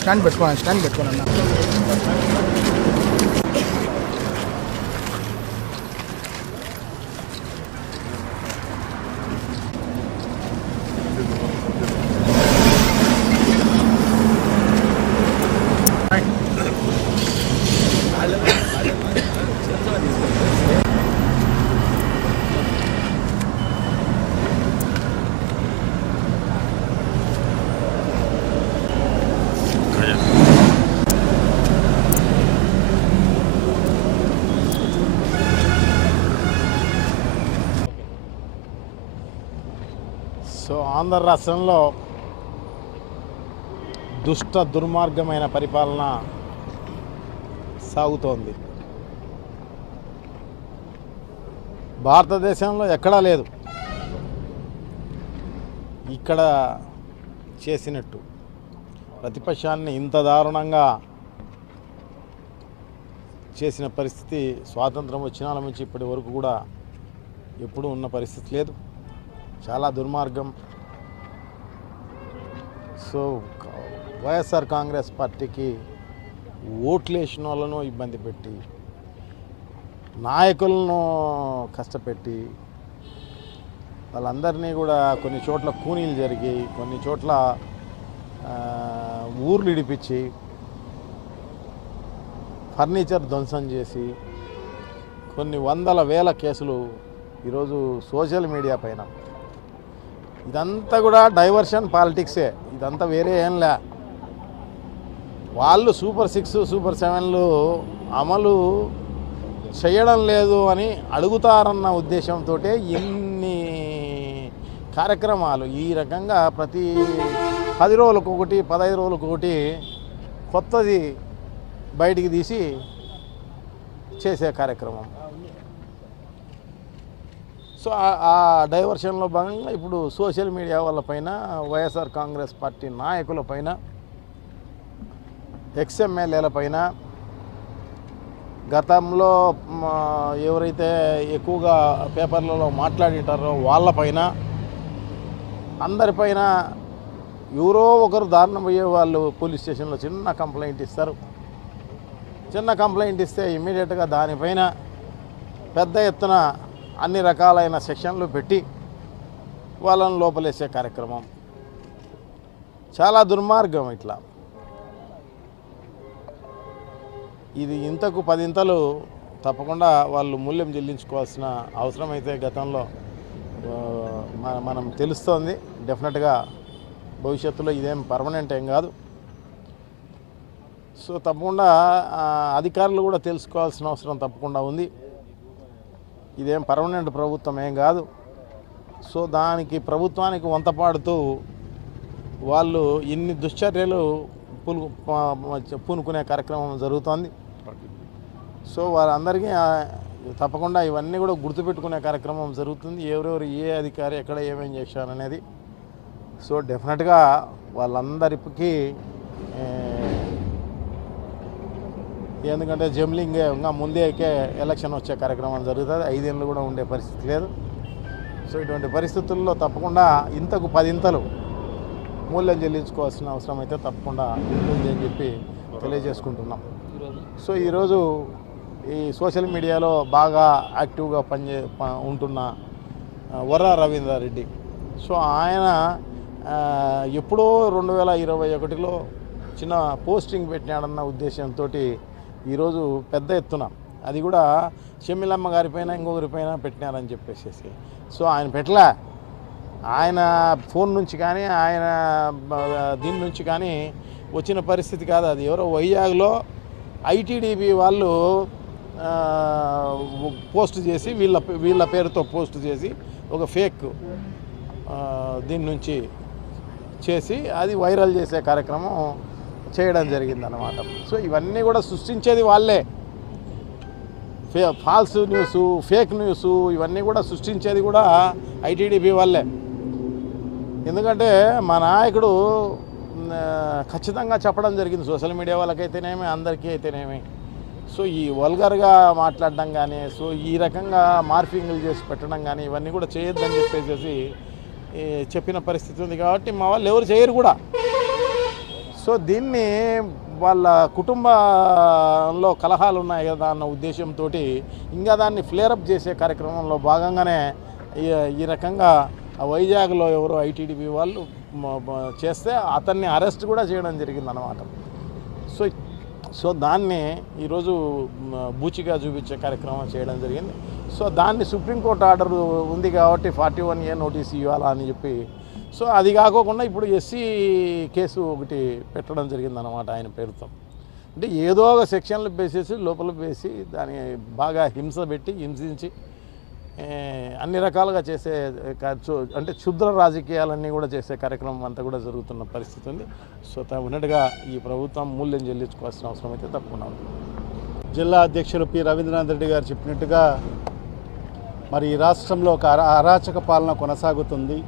Stand పెట్టుకోండి అన్న. So Andhra రాష్ట్రంలో దుష్ట దుర్మార్గమైన పరిపాలన సాగుతోంది. భారతదేశంలో ఎక్కడా లేదు ఇక్కడ చేసినట్టు. ప్రతిపక్షాన్ని ఇంత దారుణంగా చేసిన పరిస్థితి స్వాతంత్రం వచ్చినాల నుంచి ఇప్పటి వరకు కూడా ఎప్పుడూ ఉన్న పరిస్థితి లేదు. చాలా దుర్మార్గం. సో వైఎస్ఆర్ కాంగ్రెస్ పార్టీకి ఓట్లు వేసిన వాళ్ళను ఇబ్బంది పెట్టి, నాయకులను కష్టపెట్టి, వాళ్ళందరినీ కూడా కొన్ని చోట్ల కూనీలు జరిగి, కొన్ని చోట్ల ఊర్లు ఇడిపించి, ఫర్నిచర్ ధ్వంసం చేసి, కొన్ని వందల వేల కేసులు ఈరోజు సోషల్ మీడియా పైన. ఇదంతా కూడా డైవర్షన్ పాలిటిక్సే, ఇదంతా వేరే ఏం లే. వాళ్ళు సూపర్ 6 సూపర్ 7లు అమలు చేయడం లేదు అని అడుగుతారన్న ఉద్దేశంతో ఇన్ని కార్యక్రమాలు ఈ రకంగా ప్రతి 10 రోజులకు ఒకటి 15 రోజులకు ఒకటి కొత్తది బయటికి తీసి చేసే కార్యక్రమం. సో ఆ డైవర్షన్లో భాగంగా ఇప్పుడు సోషల్ మీడియా వాళ్ళపైన, వైఎస్ఆర్ కాంగ్రెస్ పార్టీ నాయకులపైన, ఎక్స్ఎమ్మెల్యేలపైన, గతంలో ఎవరైతే ఎక్కువగా పేపర్లలో మాట్లాడింటారో వాళ్ళపైన, అందరిపైన ఎవరో ఒకరు దారుణం పోయే వాళ్ళు పోలీస్ స్టేషన్లో చిన్న కంప్లైంట్ ఇస్తారు. చిన్న కంప్లైంట్ ఇస్తే ఇమ్మీడియట్గా దానిపైన పెద్ద ఎత్తున అన్ని రకాలైన సెక్షన్లు పెట్టి వాళ్ళని లోపలేసే కార్యక్రమం. చాలా దుర్మార్గం. ఇట్లా ఇది ఇంతకు 10 ఇంతలు తప్పకుండా వాళ్ళు మూల్యం చెల్లించుకోవాల్సిన అవసరం అయితే గతంలో మనం తెలుస్తోంది. డెఫినెట్గా భవిష్యత్తులో ఇదేం పర్మనెంట్ ఏం కాదు. సో తప్పకుండా అధికారులు కూడా తెలుసుకోవాల్సిన అవసరం తప్పకుండా ఉంది. ఇదేం పర్మనెంట్ ప్రభుత్వం ఏం కాదు. సో దానికి ప్రభుత్వానికి వంతపాడుతూ వాళ్ళు ఇన్ని దుశ్చర్యలు పూనుకునే కార్యక్రమం జరుగుతోంది. సో వారందరికీ తప్పకుండా ఇవన్నీ కూడా గుర్తుపెట్టుకునే కార్యక్రమం జరుగుతుంది. ఎవరెవరు ఏ అధికారి ఎక్కడ ఏమేం చేశారనేది. సో డెఫినెట్గా వాళ్ళందరికీ ఎందుకంటే జంబ్లింగ్ ఇంకా ముందేకే ఎలక్షన్ వచ్చే కార్యక్రమం జరుగుతుంది. 5 ఏళ్ళు కూడా ఉండే పరిస్థితి లేదు. సో ఇటువంటి పరిస్థితుల్లో తప్పకుండా ఇంతకు 10 ఇంతలు మూల్యం చెల్లించుకోవాల్సిన అవసరం అయితే తప్పకుండా ఉంటుంది అని చెప్పి తెలియజేసుకుంటున్నాం. సో ఈరోజు ఈ సోషల్ మీడియాలో బాగా యాక్టివ్గా ఉంటున్న వర్రా రవీంద్రారెడ్డి. సో ఆయన ఎప్పుడో 2021లో చిన్న పోస్టింగ్ పెట్టినాడన్న ఉద్దేశంతో ఈరోజు పెద్ద ఎత్తున అది కూడా షమ్మిలమ్మ గారిపైన ఇంకొకరిపైన పెట్టినారని చెప్పేసి. సో ఆయన పెట్టలే. ఆయన ఫోన్ నుంచి కానీ ఆయన దీని నుంచి కానీ వచ్చిన పరిస్థితి కాదు. అది ఎవరో వైజాగ్లో ఐటీడీపీ వాళ్ళు పోస్ట్ చేసి వీళ్ళ పేరుతో పోస్ట్ చేసి ఒక ఫేక్ దీని నుంచి చేసి అది వైరల్ చేసే కార్యక్రమం చేయడం జరిగిందన్నమాట. సో ఇవన్నీ కూడా సృష్టించేది వాళ్ళే. ఫాల్స్ న్యూస్, ఫేక్ న్యూస్ ఇవన్నీ కూడా సృష్టించేది కూడా ఐటీడీపీ వాళ్ళే. ఎందుకంటే మా నాయకుడు ఖచ్చితంగా చెప్పడం జరిగింది, సోషల్ మీడియా వాళ్ళకైతేనేమి అందరికీ అయితేనేమి. సో ఈ వల్గర్గా మాట్లాడడం కానీ, సో ఈ రకంగా మార్ఫింగ్లు చేసి పెట్టడం కానీ ఇవన్నీ కూడా చేయొద్దని చెప్పేసి చెప్పిన పరిస్థితి ఉంది. కాబట్టి మా వాళ్ళు ఎవరు చేయరు కూడా. సో దీన్ని వాళ్ళ కుటుంబంలో కలహాలు ఉన్నాయి కదా అన్న ఉద్దేశంతో ఇంకా దాన్ని ఫ్లేరప్ చేసే కార్యక్రమంలో భాగంగానే ఈ రకంగా వైజాగ్లో ఎవరో ఐటీడీపీ వాళ్ళు చేస్తే అతన్ని అరెస్ట్ కూడా చేయడం జరిగిందన్నమాట. సో దాన్ని ఈరోజు బూచిగా చూపించే కార్యక్రమం చేయడం జరిగింది. సో దాన్ని సుప్రీంకోర్టు ఆర్డర్ ఉంది కాబట్టి 41A నోటీస్ ఇవ్వాలా అని చెప్పి, సో అది కాకోకుండా ఇప్పుడు ఎస్సీ కేసు ఒకటి పెట్టడం జరిగిందన్నమాట ఆయన పేరుతో. అంటే ఏదో ఒక సెక్షన్లు వేసేసి లోపల వేసి దాన్ని బాగా హింసించి అన్ని రకాలుగా చేసే అంటే క్షుద్ర రాజకీయాలన్నీ కూడా చేసే కార్యక్రమం అంతా కూడా జరుగుతున్న పరిస్థితి ఉంది. సో ఉన్నట్టుగా ఈ ప్రభుత్వం మూల్యం చెల్లించుకోవాల్సిన అవసరం అయితే తప్పకుండా ఉంది. జిల్లా అధ్యక్షులు పి రవీంద్రనాథ్ రెడ్డి గారు చెప్పినట్టుగా మరి ఈ రాష్ట్రంలో ఒక అరాచక పాలన కొనసాగుతుంది.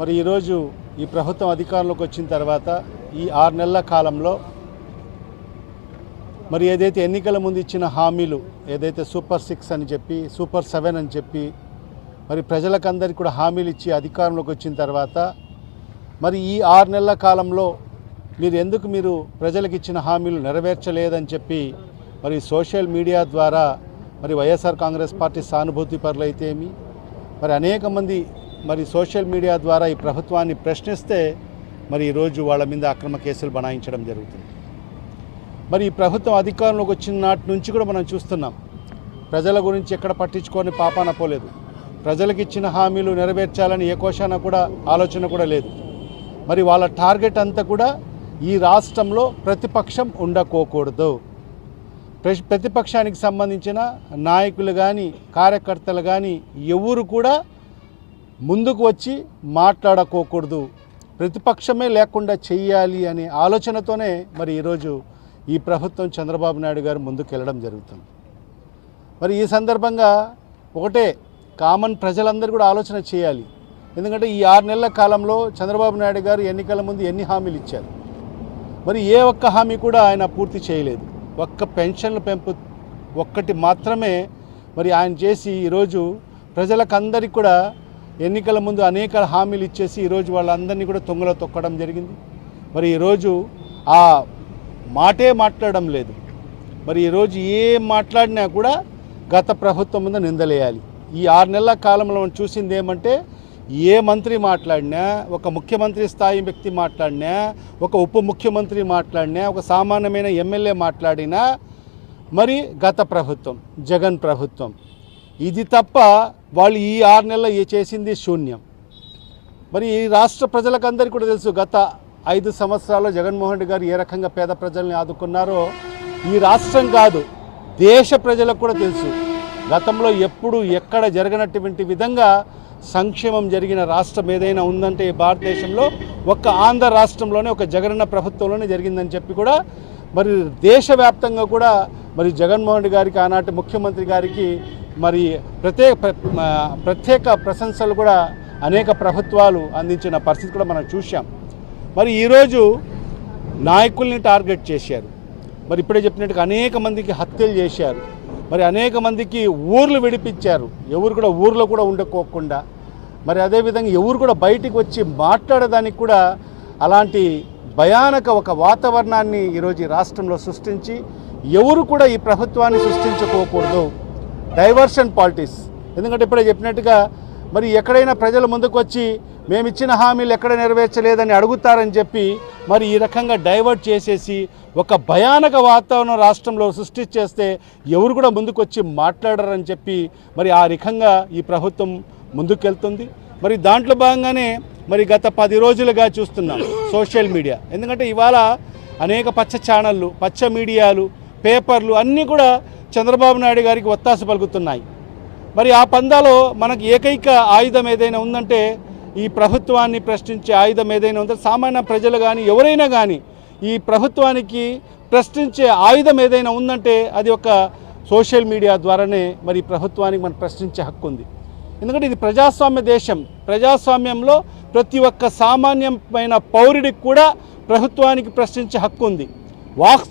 మరి ఈరోజు ఈ ప్రభుత్వం అధికారంలోకి వచ్చిన తర్వాత ఈ 6 నెలల కాలంలో మరి ఏదైతే ఎన్నికల ముందు ఇచ్చిన హామీలు, ఏదైతే సూపర్ 6 అని చెప్పి, సూపర్ 7 అని చెప్పి మరి ప్రజలకందరికీ కూడా హామీలు ఇచ్చి అధికారంలోకి వచ్చిన తర్వాత మరి ఈ 6 నెలల కాలంలో మీరు ప్రజలకు ఇచ్చిన హామీలు నెరవేర్చలేదని చెప్పి మరి సోషల్ మీడియా ద్వారా మరి వైఎస్ఆర్ కాంగ్రెస్ పార్టీ సానుభూతి పరులు అయితేమి మరి అనేక మంది మరి సోషల్ మీడియా ద్వారా ఈ ప్రభుత్వాన్ని ప్రశ్నిస్తే మరి ఈరోజు వాళ్ళ మీద అక్రమ కేసులు బనాయించడం జరుగుతుంది. మరి ఈ ప్రభుత్వం అధికారంలోకి వచ్చిన నాటి నుంచి కూడా మనం చూస్తున్నాం, ప్రజల గురించి ఎక్కడ పట్టించుకొని పాపాన పోలేదు. ప్రజలకు ఇచ్చిన హామీలు నెరవేర్చాలని ఏ కోశాన కూడా ఆలోచన కూడా లేదు. మరి వాళ్ళ టార్గెట్ అంతా కూడా ఈ రాష్ట్రంలో ప్రతిపక్షం ఉండకోకూడదు. ప్రతిపక్షానికి సంబంధించిన నాయకులు కానీ కార్యకర్తలు కానీ ఎవరు కూడా ముందుకు వచ్చి మాట్లాడకోకూడదు, ప్రతిపక్షమే లేకుండా చెయ్యాలి అనే ఆలోచనతోనే మరి ఈరోజు ఈ ప్రభుత్వం చంద్రబాబు నాయుడు గారు ముందుకు వెళ్ళడం జరుగుతుంది. మరి ఈ సందర్భంగా ఒకటే కామన్ ప్రజలందరూ కూడా ఆలోచన చేయాలి. ఎందుకంటే ఈ 6 నెలల కాలంలో చంద్రబాబు నాయుడు గారు ఎన్నికల ముందు ఎన్ని హామీలు ఇచ్చారు, మరి ఏ ఒక్క హామీ కూడా ఆయన పూర్తి చేయలేదు. ఒక్క పెన్షన్ల పెంపు ఒక్కటి మాత్రమే మరి ఆయన చేసి ఈరోజు ప్రజలకందరికీ కూడా ఎన్నికల ముందు అనేక హామీలు ఇచ్చేసి ఈరోజు వాళ్ళందరినీ కూడా తొంగలో తొక్కడం జరిగింది. మరి ఈరోజు ఆ మాటే మాట్లాడడం లేదు. మరి ఈరోజు ఏం మాట్లాడినా కూడా గత ప్రభుత్వం ముందు నిందలేయాలి. ఈ 6 నెలల కాలంలో మనం చూసింది ఏమంటే, ఏ మంత్రి మాట్లాడినా, ఒక ముఖ్యమంత్రి స్థాయి వ్యక్తి మాట్లాడినా, ఒక ఉప ముఖ్యమంత్రి మాట్లాడినా, ఒక సామాన్యమైన ఎమ్మెల్యే మాట్లాడినా మరి గత ప్రభుత్వం జగన్ ప్రభుత్వం ఇది తప్ప వాళ్ళు ఈ 6 నెలలు చేసింది శూన్యం. మరి ఈ రాష్ట్ర ప్రజలకందరికీ కూడా తెలుసు, గత 5 సంవత్సరాల్లో జగన్మోహన్ రెడ్డి గారు ఏ రకంగా పేద ప్రజల్ని ఆదుకున్నారో ఈ రాష్ట్రం కాదు దేశ ప్రజలకు కూడా తెలుసు. గతంలో ఎప్పుడు ఎక్కడ జరగనటువంటి విధంగా సంక్షేమం జరిగిన రాష్ట్రం ఏదైనా ఉందంటే భారతదేశంలో ఒక్క ఆంధ్ర రాష్ట్రంలోనే, ఒక జగనన్న ప్రభుత్వంలోనే జరిగిందని చెప్పి కూడా మరి దేశవ్యాప్తంగా కూడా మరి జగన్మోహన్ రెడ్డి గారికి, ఆనాటి ముఖ్యమంత్రి గారికి మరి ప్రత్యేక ప్రశంసలు కూడా అనేక ప్రభుత్వాలు అందించిన పరిస్థితి కూడా మనం చూసాం. మరి ఈరోజు నాయకుల్ని టార్గెట్ చేశారు. మరి ఇప్పుడే చెప్పినట్టుగా అనేక మందికి హత్యలు చేశారు. మరి అనేక మందికి ఊర్లు విడిపించారు, ఎవరు కూడా ఊర్లో కూడా ఉండకోకుండా. మరి అదేవిధంగా ఎవరు కూడా బయటికి వచ్చి మాట్లాడడానికి కూడా అలాంటి భయానక ఒక వాతావరణాన్ని ఈరోజు ఈ రాష్ట్రంలో సృష్టించి ఎవరు కూడా ఈ ప్రభుత్వాన్ని సృష్టించుకోకూడదు. Diversion politics. ఎందుకంటే ఇప్పుడే చెప్పినట్టుగా మరి ఎక్కడైనా ప్రజల ముందుకు వచ్చి మేము ఇచ్చిన హామీలు ఎక్కడ నెరవేర్చలేదని అడుగుతారని చెప్పి మరి ఈ రకంగా డైవర్ట్ చేసేసి ఒక భయానక వాతావరణం రాష్ట్రంలో సృష్టించేస్తే ఎవరు కూడా ముందుకు వచ్చి మాట్లాడరని చెప్పి మరి ఆ రకంగా ఈ ప్రభుత్వం ముందుకెళ్తుంది. మరి దాంట్లో భాగంగానే మరి గత 10 రోజులుగా చూస్తున్నాం సోషల్ మీడియా. ఎందుకంటే ఇవాళ అనేక పచ్చ ఛానళ్ళు, పచ్చ మీడియాలు, పేపర్లు అన్నీ కూడా చంద్రబాబు నాయుడు గారికి ఒత్తాస పలుకుతున్నాయి. మరి ఆ పందాలో మనకు ఏకైక ఆయుధం ఏదైనా ఉందంటే, ఈ ప్రభుత్వాన్ని ప్రశ్నించే ఆయుధం ఏదైనా ఉందంటే, సామాన్య ప్రజలు కానీ ఎవరైనా కానీ ఈ ప్రభుత్వానికి ప్రశ్నించే ఆయుధం ఏదైనా ఉందంటే అది ఒక సోషల్ మీడియా ద్వారానే మరి ప్రభుత్వానికి మనం ప్రశ్నించే హక్కు ఉంది. ఎందుకంటే ఇది ప్రజాస్వామ్య దేశం. ప్రజాస్వామ్యంలో ప్రతి ఒక్క సామాన్యమైన పౌరుడికి కూడా ప్రభుత్వానికి ప్రశ్నించే హక్కు ఉంది. వాక్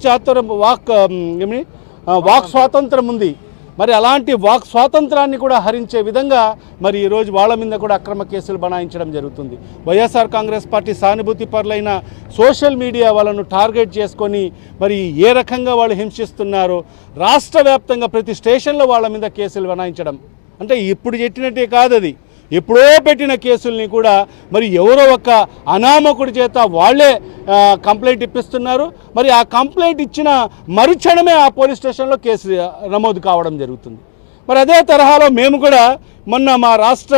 స్వాతంత్రం ఉంది. మరి అలాంటి వాక్ స్వాతంత్రాన్ని కూడా హరించే విధంగా మరి ఈరోజు వాళ్ళ మీద కూడా అక్రమ కేసులు బనాయించడం జరుగుతుంది. వైఎస్ఆర్ కాంగ్రెస్ పార్టీ సానుభూతి పరులైన సోషల్ మీడియా వాళ్ళను టార్గెట్ చేసుకొని మరి ఏ రకంగా వాళ్ళు హింసిస్తున్నారో రాష్ట్ర వ్యాప్తంగా ప్రతి స్టేషన్లో వాళ్ళ మీద కేసులు బనాయించడం అంటే ఇప్పుడు చెప్పినట్టే కాదు, అది ఎప్పుడో పెట్టిన కేసుల్ని కూడా మరి ఎవరో ఒక అనామకుడి చేత వాళ్ళే కంప్లైంట్ ఇప్పిస్తున్నారు. మరి ఆ కంప్లైంట్ ఇచ్చిన మరుక్షణమే ఆ పోలీస్ స్టేషన్లో కేసు నమోదు కావడం జరుగుతుంది. మరి అదే తరహాలో మేము కూడా మొన్న మా రాష్ట్ర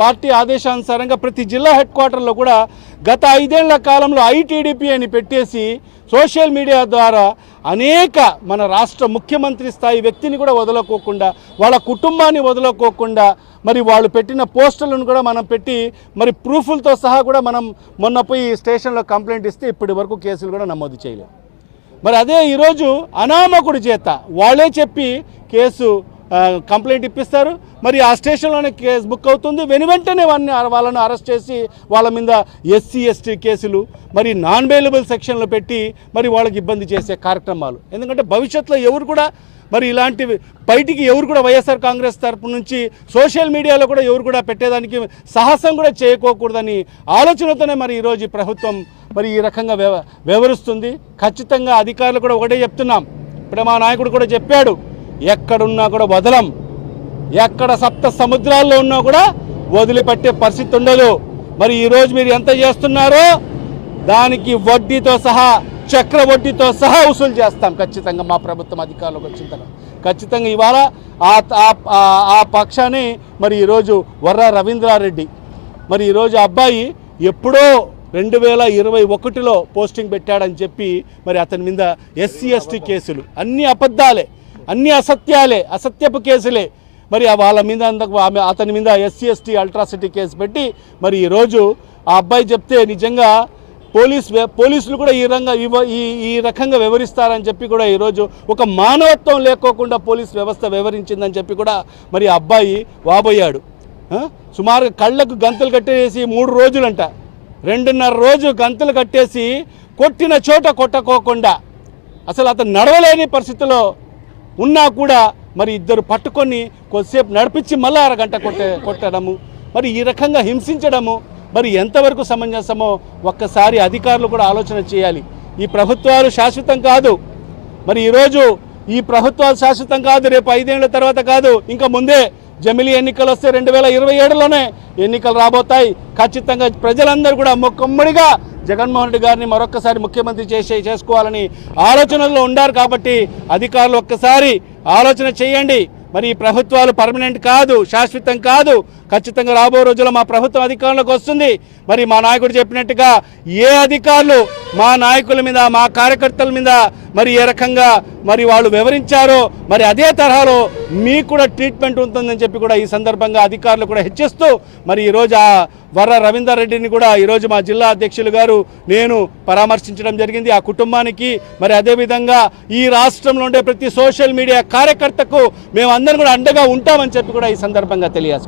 పార్టీ ఆదేశానుసారంగా ప్రతి జిల్లా హెడ్ క్వార్టర్లో కూడా గత 5 ఏళ్ల కాలంలో ఐటీడీపీ అని పెట్టేసి సోషల్ మీడియా ద్వారా అనేక మన రాష్ట్ర ముఖ్యమంత్రి స్థాయి వ్యక్తిని కూడా వదలకోకుండా, వాళ్ళ కుటుంబాన్ని వదలకోకుండా మరి వాళ్ళు పెట్టిన పోస్టులను కూడా మనం పెట్టి మరి ప్రూఫ్లతో సహా కూడా మనం మొన్న పోయి స్టేషన్లో కంప్లైంట్ ఇస్తే ఇప్పటి వరకు కేసులు కూడా నమోదు చేయలేదు. మరి అదే ఈరోజు అనామకుడి చేత వాళ్ళే చెప్పి కేసు కంప్లైంట్ ఇప్పిస్తారు. మరి ఆ స్టేషన్లోనే కేసు బుక్ అవుతుంది. వెంటనే వాళ్ళను అరెస్ట్ చేసి వాళ్ళ మీద ఎస్సీ ఎస్టీ కేసులు మరి నాన్ బెయిలబుల్ సెక్షన్లో పెట్టి మరి వాళ్ళకి ఇబ్బంది చేసే కార్యక్రమాలు. ఎందుకంటే భవిష్యత్తులో ఎవరు కూడా మరి ఇలాంటివి బయటికి ఎవరు కూడా వైఎస్ఆర్ కాంగ్రెస్ తరపు నుంచి సోషల్ మీడియాలో కూడా ఎవరు కూడా పెట్టేదానికి సాహసం కూడా చేయకోకూడదని ఆలోచనతోనే మరి ఈరోజు ఈ ప్రభుత్వం మరి ఈ రకంగా వ్యవహరిస్తుంది. ఖచ్చితంగా అధికారులు కూడా ఒకటే చెప్తున్నాం. ఇప్పుడు మా నాయకుడు కూడా చెప్పాడు, ఎక్కడున్నా కూడా వదలం, ఎక్కడ సప్త సముద్రాల్లో ఉన్నా కూడా వదిలిపెట్టే పరిస్థితి ఉండదు. మరి ఈరోజు మీరు ఎంత చేస్తున్నారో దానికి వడ్డీతో సహా చక్ర వడ్డీతో సహా వసూలు చేస్తాం ఖచ్చితంగా. మా ప్రభుత్వం అధికారులకు వచ్చిన తర్వాత ఖచ్చితంగా ఇవాళ ఆ పక్షాన్ని మరి ఈరోజు వర్ర రవీంద్రారెడ్డి మరి ఈరోజు అబ్బాయి ఎప్పుడో 2021లో పోస్టింగ్ పెట్టాడని చెప్పి మరి అతని మీద ఎస్సీ ఎస్టీ కేసులు అన్ని అబద్ధాలే, అన్ని అసత్యాలే, అసత్యపు కేసులే. మరి వాళ్ళ మీద అతని మీద ఎస్సీ ఎస్టీ అల్ట్రాసిటీ కేసు పెట్టి మరి ఈరోజు ఆ అబ్బాయి చెప్తే నిజంగా పోలీసులు కూడా ఈ రకంగా వ్యవహరిస్తారని చెప్పి కూడా ఈరోజు ఒక మానవత్వం లేకోకుండా పోలీస్ వ్యవస్థ వ్యవహరించిందని చెప్పి కూడా మరి ఆ అబ్బాయి వాబోయాడు. సుమారు కళ్ళకు గంతలు కట్టేసి 3 రోజులంట, 2.5 రోజు గంతలు కట్టేసి కొట్టిన చోట కొట్టకోకుండా అసలు అతను నడవలేని పరిస్థితిలో ఉన్నా కూడా మరి ఇద్దరు పట్టుకొని కొద్దిసేపు నడిపించి మళ్ళీ అరగంట కొట్టడము మరి ఈ రకంగా హింసించడము మరి ఎంతవరకు సమంజసమో ఒక్కసారి అధికారులు కూడా ఆలోచన చేయాలి. ఈ ప్రభుత్వాలు శాశ్వతం కాదు. మరి ఈరోజు ఈ ప్రభుత్వాలు శాశ్వతం కాదు, రేపు 5 ఏళ్ల తర్వాత కాదు, ఇంకా ముందే జమిలీ ఎన్నికలు వస్తే 2027లోనే ఎన్నికలు రాబోతాయి. ఖచ్చితంగా ప్రజలందరూ కూడా మొక్కమ్మడిగా జగన్మోహన్ రెడ్డి గారిని మరొక్కసారి ముఖ్యమంత్రి చేసుకోవాలని ఆలోచనలో ఉన్నారు. కాబట్టి అధికారులు ఒక్కసారి ఆలోచన చేయండి. మరి ఈ ప్రభుత్వాలు పర్మనెంట్ కాదు, శాశ్వతం కాదు. ఖచ్చితంగా రాబో రోజుల్లో మా ప్రభుత్వం అధికారంలోకి వస్తుంది. మరి మా నాయకుడు చెప్పినట్టుగా ఏ అధికారులు మా నాయకుల మీద, మా కార్యకర్తల మీద మరి ఏ రకంగా మరి వాళ్ళు వివరించారో మరి అదే తరహాలో మీకు కూడా ట్రీట్మెంట్ ఉంటుందని చెప్పి కూడా ఈ సందర్భంగా అధికారులు కూడా హెచ్చిస్తూ మరి ఈరోజు ఆ వర్ర రవీందర్ రెడ్డిని కూడా ఈరోజు మా జిల్లా అధ్యక్షులు గారు నేను పరామర్శించడం జరిగింది. ఆ కుటుంబానికి మరి అదేవిధంగా ఈ రాష్ట్రంలో ఉండే ప్రతి సోషల్ మీడియా కార్యకర్తకు మేమందరం కూడా అండగా ఉంటామని చెప్పి కూడా ఈ సందర్భంగా తెలియజేస్తాం.